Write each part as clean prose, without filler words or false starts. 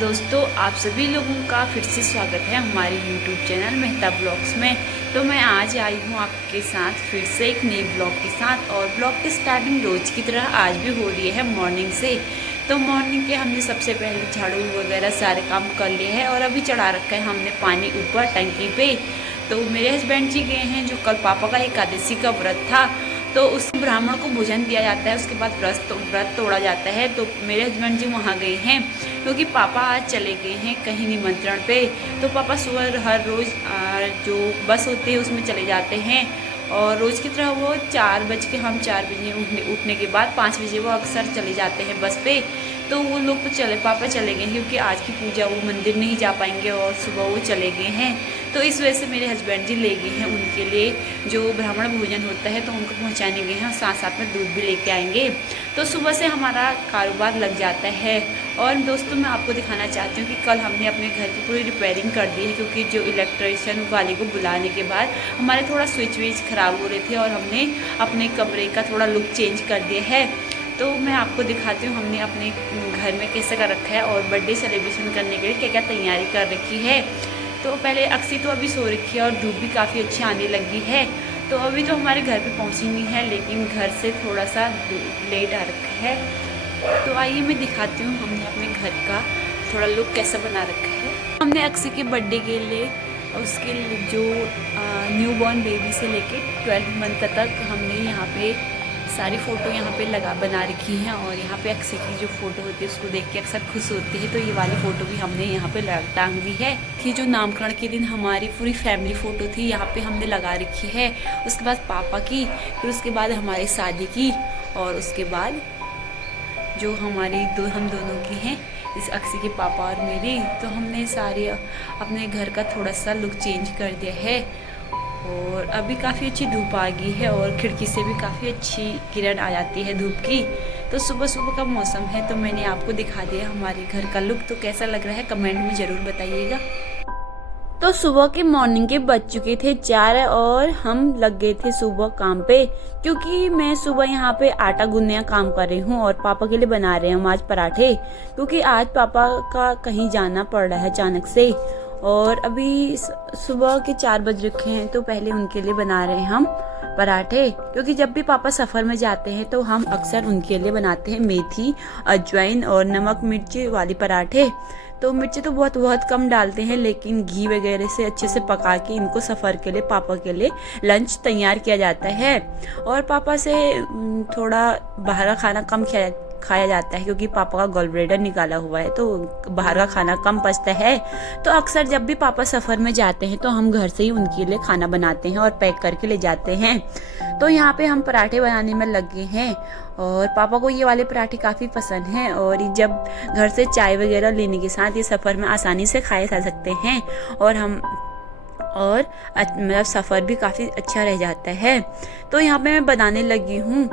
दोस्तों, आप सभी लोगों का फिर से स्वागत है हमारे YouTube चैनल मेहता ब्लॉग्स में। तो मैं आज आई हूँ आपके साथ फिर से एक नई ब्लॉग के साथ, और ब्लॉग की स्टार्टिंग रोज की तरह आज भी हो रही है मॉर्निंग से। तो मॉर्निंग के हमने सबसे पहले झाड़ू वगैरह सारे काम कर लिए हैं, और अभी चढ़ा रखा है हमने पानी ऊपर टंकी पे। तो मेरे हस्बैंड जी गए हैं, जो कल पापा का एकादशी का व्रत था, तो उस ब्राह्मण को भोजन दिया जाता है, उसके बाद व्रत तोड़ा जाता है। तो मेरे हस्बैंड जी वहाँ गए हैं, क्योंकि पापा आज चले गए हैं कहीं निमंत्रण पे। तो पापा सुबह हर रोज़ जो बस होती है उसमें चले जाते हैं, और रोज़ की तरह वो 4 बजे उठने के बाद 5 बजे वो अक्सर चले जाते हैं बस पे। तो वो लोग तो पापा चले गए हैं, क्योंकि आज की पूजा वो मंदिर नहीं जा पाएंगे, और सुबह वो चले गए हैं। तो इस वजह से मेरे हस्बैंड जी ले गए हैं उनके लिए जो ब्राह्मण भोजन होता है, तो उनको पहुंचाने गए हैं, और साथ साथ में दूध भी लेके आएंगे। तो सुबह से हमारा कारोबार लग जाता है। और दोस्तों, मैं आपको दिखाना चाहती हूँ कि कल हमने अपने घर की पूरी रिपेयरिंग कर दी है, क्योंकि जो इलेक्ट्रिशियन वाले को बुलाने के बाद हमारे थोड़ा स्विच विच ख़राब हो रहे थे, और हमने अपने कमरे का थोड़ा लुक चेंज कर दिया है। तो मैं आपको दिखाती हूँ हमने अपने घर में कैसे कर रखा है, और बर्थडे सेलिब्रेशन करने के लिए क्या क्या तैयारी कर रखी है। तो पहले अक्सी तो अभी सो रखी है, और धूप भी काफ़ी अच्छी आने लगी है। तो अभी तो हमारे घर पे पहुंची नहीं है, लेकिन घर से थोड़ा सा लेट आ रखा है। तो आइए मैं दिखाती हूँ हमने अपने घर का थोड़ा लुक कैसा बना रखा है। हमने अक्सी के बर्थडे के लिए उसके जो न्यू बॉर्न बेबी से लेके 12 मंथ तक हमने यहाँ पे सारी फ़ोटो यहाँ पे बना रखी हैं, और यहाँ पे अक्सर की जो फ़ोटो होती है उसको देख के अक्सर खुश होती है। तो ये वाली फ़ोटो भी हमने यहाँ पे टांग दी है। कि जो नामकरण के दिन हमारी पूरी फैमिली फ़ोटो थी यहाँ पे हमने लगा रखी है। उसके बाद पापा की, फिर उसके बाद हमारी शादी की, और उसके बाद जो हमारी हम दोनों की हैं, इस अक्सी के पापा और मेरी। तो हमने सारे अपने घर का थोड़ा सा लुक चेंज कर दिया है, और अभी काफ़ी अच्छी धूप आ गई है, और खिड़की से भी काफ़ी अच्छी किरण आ जाती है धूप की। तो सुबह सुबह का मौसम है, तो मैंने आपको दिखा दिया हमारे घर का लुक। तो कैसा लग रहा है कमेंट में ज़रूर बताइएगा। तो सुबह के मॉर्निंग के बज चुके थे 4, और हम लग गए थे सुबह काम पे, क्योंकि मैं सुबह यहाँ पे आटा गूंदने का काम कर रही हूँ, और पापा के लिए बना रहे हैं हम आज पराठे, क्योंकि आज पापा का कहीं जाना पड़ रहा है अचानक से। और अभी सुबह के 4 बज रखे हैं, तो पहले उनके लिए बना रहे हैं हम पराठे, क्योंकि जब भी पापा सफ़र में जाते हैं तो हम अक्सर उनके लिए बनाते हैं मेथी, अजवाइन और नमक मिर्ची वाली पराठे। तो मिर्ची तो बहुत कम डालते हैं, लेकिन घी वगैरह से अच्छे से पका के इनको सफ़र के लिए पापा के लिए लंच तैयार किया जाता है। और पापा से थोड़ा बाहर का खाना कम खाया जाता है, क्योंकि पापा का गॉल ब्लैडर निकाला हुआ है, तो बाहर का खाना कम पचता है। तो अक्सर जब भी पापा सफ़र में जाते हैं तो हम घर से ही उनके लिए खाना बनाते हैं और पैक करके ले जाते हैं। तो यहाँ पे हम पराठे बनाने में लग गए हैं, और पापा को ये वाले पराठे काफ़ी पसंद हैं, और जब घर से चाय वगैरह लेने के साथ ये सफ़र में आसानी से खाए जा सकते हैं, और मतलब सफ़र भी काफ़ी अच्छा रह जाता है। तो यहाँ पे मैं बनाने लगी हूँ,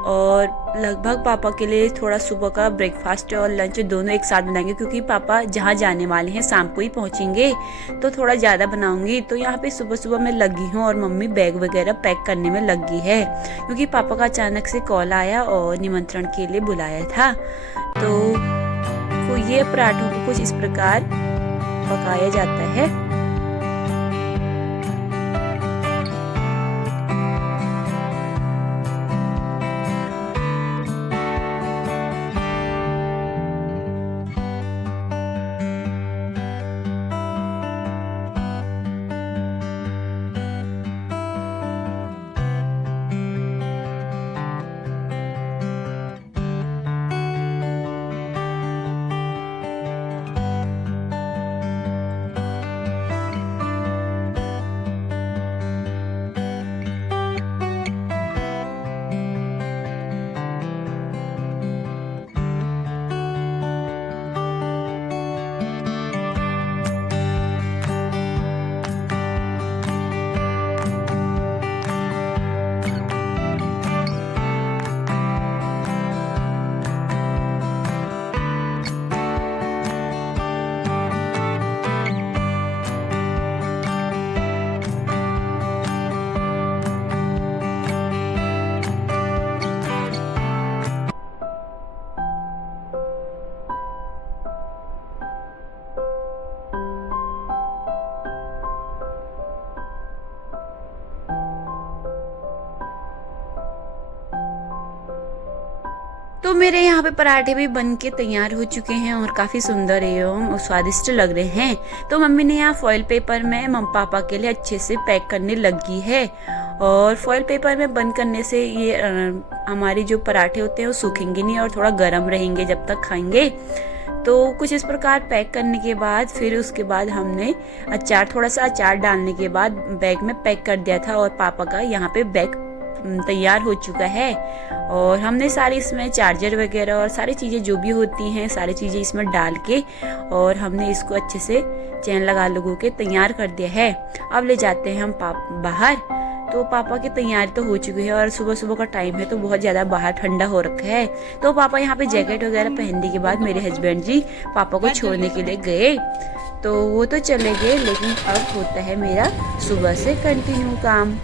और लगभग पापा के लिए थोड़ा सुबह का ब्रेकफास्ट और लंच दोनों एक साथ बनाएंगे, क्योंकि पापा जहाँ जाने वाले हैं शाम को ही पहुँचेंगे, तो थोड़ा ज़्यादा बनाऊंगी। तो यहाँ पे सुबह सुबह मैं लगी हूँ, और मम्मी बैग वगैरह पैक करने में लगी है, क्योंकि पापा का अचानक से कॉल आया और निमंत्रण के लिए बुलाया था। तो ये पराठों को कुछ इस प्रकार पकाया जाता है। मेरे यहाँ पे पराठे भी बन के तैयार हो चुके हैं और काफ़ी सुंदर एवं स्वादिष्ट लग रहे हैं। तो मम्मी ने यहाँ फॉइल पेपर में पापा के लिए अच्छे से पैक करने लगी है। और फॉइल पेपर में बंद करने से ये हमारी जो पराठे होते हैं वो सूखेंगे नहीं और थोड़ा गर्म रहेंगे जब तक खाएंगे। तो कुछ इस प्रकार पैक करने के बाद फिर उसके बाद हमने थोड़ा सा अचार डालने के बाद बैग में पैक कर दिया था और पापा का यहाँ पे बैग तैयार हो चुका है। और हमने सारी इसमें चार्जर वगैरह और सारी चीज़ें जो भी होती हैं सारी चीज़ें इसमें डाल के और हमने इसको अच्छे से चैन लगा के तैयार कर दिया है। अब ले जाते हैं हम बाहर। तो पापा की तैयारी तो हो चुकी है और सुबह सुबह का टाइम है तो बहुत ज़्यादा बाहर ठंडा हो रखा है। तो पापा यहाँ पे जैकेट वगैरह पहनने के बाद मेरे हस्बैंड जी पापा को छोड़ने के लिए गए। तो वो तो चले गए, लेकिन अब होता है मेरा सुबह से कंटिन्यू काम।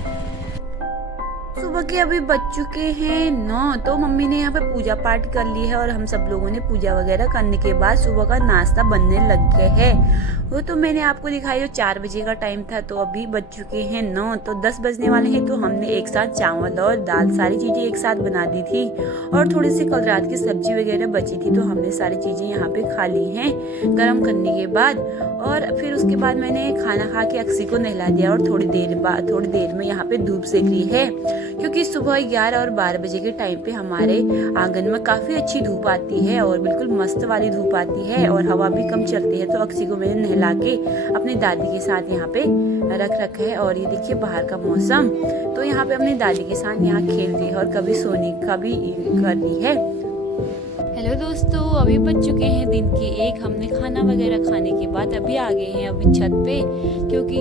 सुबह के अभी बज चुके हैं 9। तो मम्मी ने यहाँ पे पूजा पाठ कर ली है और हम सब लोगों ने पूजा वगैरह करने के बाद सुबह का नाश्ता बनने लग गया है। वो तो मैंने आपको दिखाई जो 4 बजे का टाइम था, तो अभी बज चुके हैं 9, तो 10 बजने वाले हैं। तो हमने एक साथ चावल और दाल सारी चीजें एक साथ बना दी थी और थोड़ी सी कल रात की सब्जी वगैरह बची थी, तो हमने सारी चीजें यहाँ पे खा ली हैं गर्म करने के बाद। और फिर उसके बाद मैंने खाना खा के अक्सी को नहला दिया और थोड़ी देर में यहाँ पे धूप सेक ली है, क्योंकि सुबह 11 और 12 बजे के टाइम पे हमारे आंगन में काफी अच्छी धूप आती है और बिल्कुल मस्त वाली धूप आती है और हवा भी कम चलती है। तो अक्सी को मैंने नहला के अपनी दादी के साथ यहाँ पे रख रखा है। और ये देखिए बाहर का मौसम, तो यहाँ पे अपनी दादी के साथ यहाँ खेल रही है और कभी सोने का भी कर रही है। हेलो दोस्तों, अभी बज चुके हैं दिन के 1। हमने खाना वगैरह खाने के बाद अभी आ गए हैं अभी छत पे, क्योंकि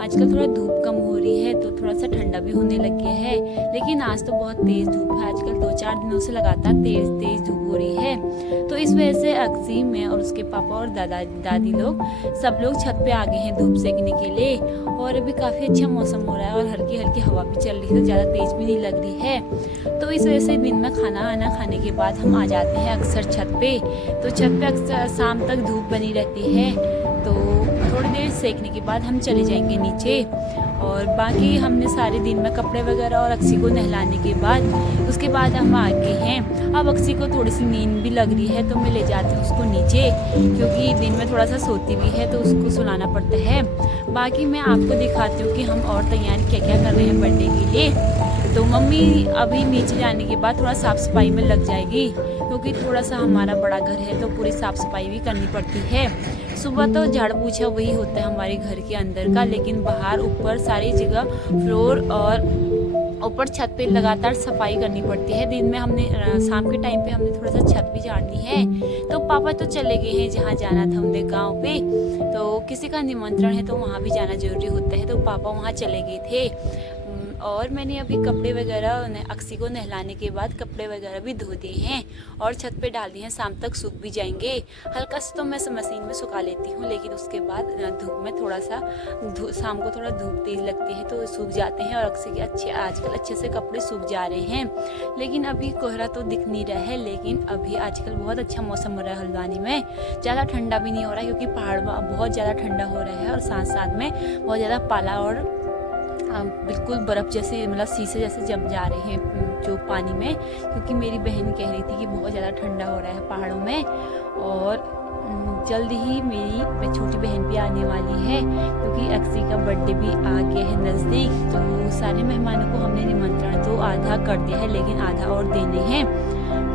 आजकल थोड़ा धूप कम हो रही है तो थोड़ा सा ठंडा भी होने लग गया है। लेकिन आज तो बहुत तेज धूप है, आजकल 2-4 दिनों से लगातार तेज धूप हो रही है। तो इस वजह से अक्सी, मैं और उसके पापा और दादी लोग सब लोग छत पे आ गए हैं धूप सेकने के लिए। और अभी काफ़ी अच्छा मौसम हो रहा है और हल्की हल्की हवा भी चल रही है, तो ज़्यादा तेज भी नहीं लग रही है। तो इस वजह से दिन में खाना खाने के बाद हम आ जाते हैं अक्सर छत पे। तो छत पे अक्सर शाम तक धूप बनी रहती है, तो थोड़ी देर सेकने के बाद हम चले जाएंगे नीचे। और बाकी हमने सारे दिन में कपड़े वगैरह और अक्सी को नहलाने के बाद उसके बाद हम आ गए हैं। अब अक्सी को थोड़ी सी नींद भी लग रही है, तो मैं ले जाती हूँ उसको नीचे, क्योंकि दिन में थोड़ा सा सोती भी है तो उसको सुलाना पड़ता है। बाकी मैं आपको दिखाती हूँ कि हम और तैयारी क्या क्या कर रहे हैं बर्थडे के लिए। तो मम्मी अभी नीचे जाने के बाद थोड़ा साफ़ सफाई में लग जाएगी, क्योंकि थोड़ा सा हमारा बड़ा घर है तो पूरी साफ़ सफाई भी करनी पड़ती है। सुबह तो झाड़ पोछा वही होता है हमारे घर के अंदर का, लेकिन बाहर ऊपर सारी जगह फ्लोर और ऊपर छत पे लगातार सफाई करनी पड़ती है। दिन में हमने शाम के टाइम पे हमने थोड़ा सा छत भी झाड़नी है। तो पापा तो चले गए हैं जहाँ जाना था उनके गांव पे, तो किसी का निमंत्रण है तो वहाँ भी जाना जरूरी होता है, तो पापा वहाँ चले गए थे। और मैंने अभी कपड़े वगैरह अक्सी को नहलाने के बाद कपड़े वगैरह भी धो दिए हैं और छत पे डाल दिए हैं, शाम तक सूख भी जाएंगे। हल्का सा तो मैं मशीन में सुखा लेती हूँ, लेकिन उसके बाद धूप में थोड़ा सा शाम को थोड़ा धूप तेज लगती है तो सूख जाते हैं और अक्सी के आजकल अच्छे से कपड़े सूख जा रहे हैं। लेकिन अभी कोहरा तो दिख नहीं रहा है, लेकिन अभी आजकल बहुत अच्छा मौसम हो रहा है हल्द्वानी में। ज़्यादा ठंडा भी नहीं हो रहा है, क्योंकि पहाड़ बहुत ज़्यादा ठंडा हो रहा है और साथ साथ में बहुत ज़्यादा पाला और बिल्कुल बर्फ़ जैसे मतलब शीशे जैसे जम जा रहे हैं जो पानी में, क्योंकि मेरी बहन कह रही थी कि बहुत ज़्यादा ठंडा हो रहा है पहाड़ों में। और जल्दी ही मेरी छोटी बहन भी आने वाली है, क्योंकि अक्सी का बर्थडे भी आ गया है नज़दीक। तो सारे मेहमानों को हमने निमंत्रण तो आधा कर दिया है, लेकिन आधा और देने हैं।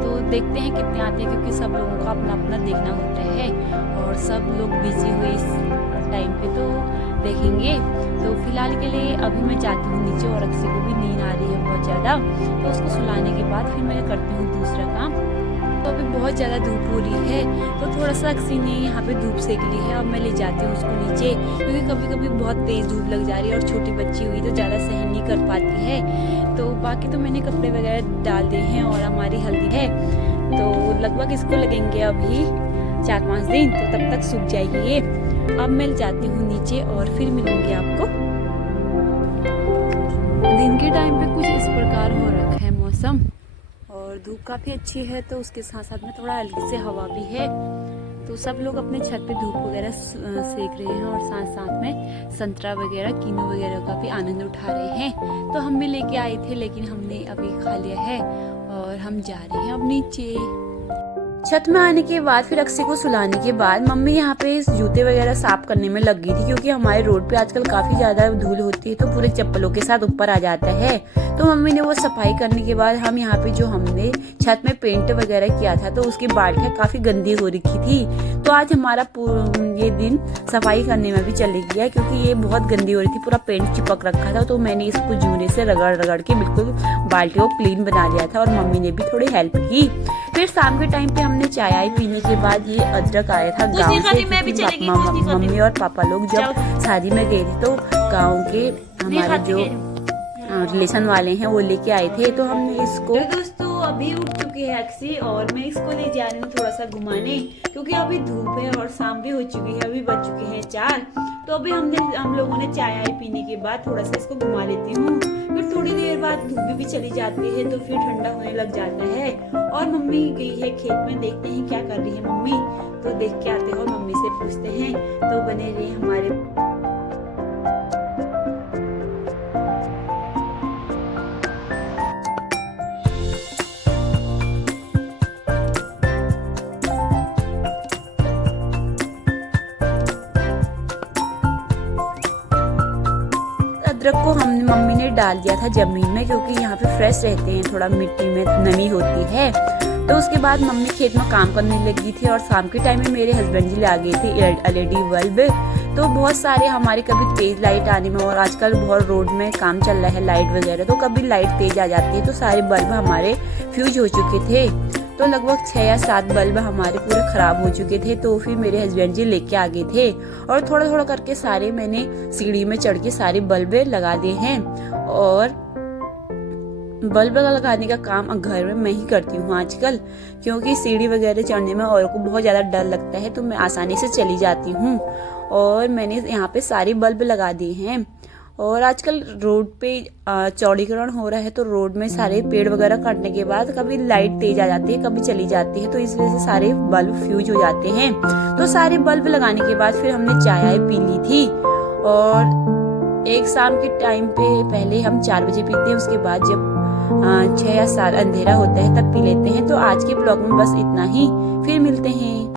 तो देखते हैं कितने आते हैं, क्योंकि सब लोगों का अपना अपना देखना होता है और सब लोग बिजी हुए इस टाइम पे, तो देखेंगे। तो फिलहाल के लिए अभी मैं जाती हूँ नीचे और अक्सी को भी नींद आ रही है बहुत ज़्यादा, तो उसको सुलाने के बाद फिर मैं करती हूँ दूसरा काम। तो अभी बहुत ज़्यादा धूप हो रही है, तो थोड़ा सा अक्सी ने यहाँ पे धूप सेक ली है। अब मैं ले जाती हूँ उसको नीचे, क्योंकि कभी कभी बहुत तेज़ धूप लग जा रही है और छोटी बच्ची हुई तो ज़्यादा सहन नहीं कर पाती है। तो बाकी तो मैंने कपड़े वगैरह डाल दिए हैं और हमारी हल्दी है, तो लगभग इसको लगेंगे अभी 4-5 दिन, तो तब तक सूख जाएगी ये। अब मैं जाती हूँ नीचे और फिर मिलूंगी आपको। दिन के टाइम पे कुछ इस प्रकार हो रखा है मौसम और धूप काफ़ी अच्छी है, तो उसके साथ साथ में थोड़ा हल्की से हवा भी है। तो सब लोग अपने छत पे धूप वगैरह सेक रहे हैं और साथ साथ में संतरा वगैरह कीनू वगैरह का भी आनंद उठा रहे हैं। तो हम भी लेके आए थे, लेकिन हमने अभी खा लिया है और और हम जा रहे हैं अब नीचे। छत में आने के बाद फिर अक्सी को सुलाने के बाद मम्मी यहाँ पे जूते वगैरह साफ करने में लग गई थी, क्योंकि हमारे रोड पे आजकल काफी ज्यादा धूल होती है तो पूरे चप्पलों के साथ ऊपर आ जाता है। तो मम्मी ने वो सफाई करने के बाद हम यहाँ पे जो हमने छत में पेंट वगैरह किया था तो उसकी बाल्टियाँ काफी गंदी हो रखी थी। तो आज हमारा ये दिन सफाई करने में भी चले गया, क्योंकि ये बहुत गंदी हो रही थी, पूरा पेंट चिपक रखा था। तो मैंने इसको जूने से रगड़ रगड़ के बिल्कुल बाल्टी को क्लीन बना लिया था और मम्मी ने भी थोड़ी हेल्प की। फिर शाम के टाइम पे हमने चाय आय पीने के बाद ये अदरक आया था गाँव से। मम्मी और पापा लोग जब शादी में गए थे तो गाँव के हमारे जो रिलेशन वाले हैं वो लेके आए थे, तो हमने इसको। तो दोस्तों अभी उठ चुकी है अक्सी और मैं इसको ले जा रही हूँ थोड़ा सा घुमाने, क्योंकि अभी धूप है और शाम भी हो चुकी है, अभी बज चुके हैं 4। तो अभी हम लोगों ने चाय आय पीने के बाद थोड़ा सा इसको घुमा लेती हूँ। फिर थोड़ी देर बाद धूप भी चली जाती है तो फिर ठंडा होने लग जाता है। और मम्मी गई है खेत में, देखते हैं क्या कर रही है मम्मी, तो देख के आते हैं और मम्मी से पूछते हैं। तो बने रहे हमारे। अदरक को मम्मी ने डाल दिया था जमीन में, क्योंकि यहाँ पे फ्रेश रहते हैं, थोड़ा मिट्टी में नमी होती है। तो उसके बाद मम्मी खेत में काम करने लगी थी और शाम के टाइम में मेरे हस्बैंड जी आ गए थे LED बल्ब। तो बहुत सारे हमारे कभी तेज लाइट आने में, और आजकल बहुत रोड में काम चल रहा है लाइट वगैरह, तो कभी लाइट तेज आ जाती है तो सारे बल्ब हमारे फ्यूज हो चुके थे। तो लगभग 6 या 7 बल्ब हमारे पूरे खराब हो चुके थे। तो फिर मेरे हस्बैंड जी लेके आ गए थे और थोड़ा थोड़ा करके सारे मैंने सीढ़ी में चढ़ के सारे बल्ब लगा दिए हैं। और बल्ब लगाने का काम घर में मैं ही करती हूँ आजकल, क्योंकि सीढ़ी वगैरह चढ़ने में औरों को बहुत ज़्यादा डर लगता है, तो मैं आसानी से चली जाती हूँ। और मैंने यहाँ पे सारे बल्ब लगा दिए हैं। और आजकल रोड पे चौड़ीकरण हो रहा है, तो रोड में सारे पेड़ वगैरह काटने के बाद कभी लाइट तेज आ जाती है, कभी चली जाती है, तो इस वजह से सारे बल्ब फ्यूज हो जाते हैं। तो सारे बल्ब लगाने के बाद फिर हमने चाय पी ली थी। और एक शाम के टाइम पे पहले हम 4 बजे पीते हैं, उसके बाद जब 6 या 7 अंधेरा होता है तब पी लेते हैं। तो आज के ब्लॉग में बस इतना ही, फिर मिलते हैं।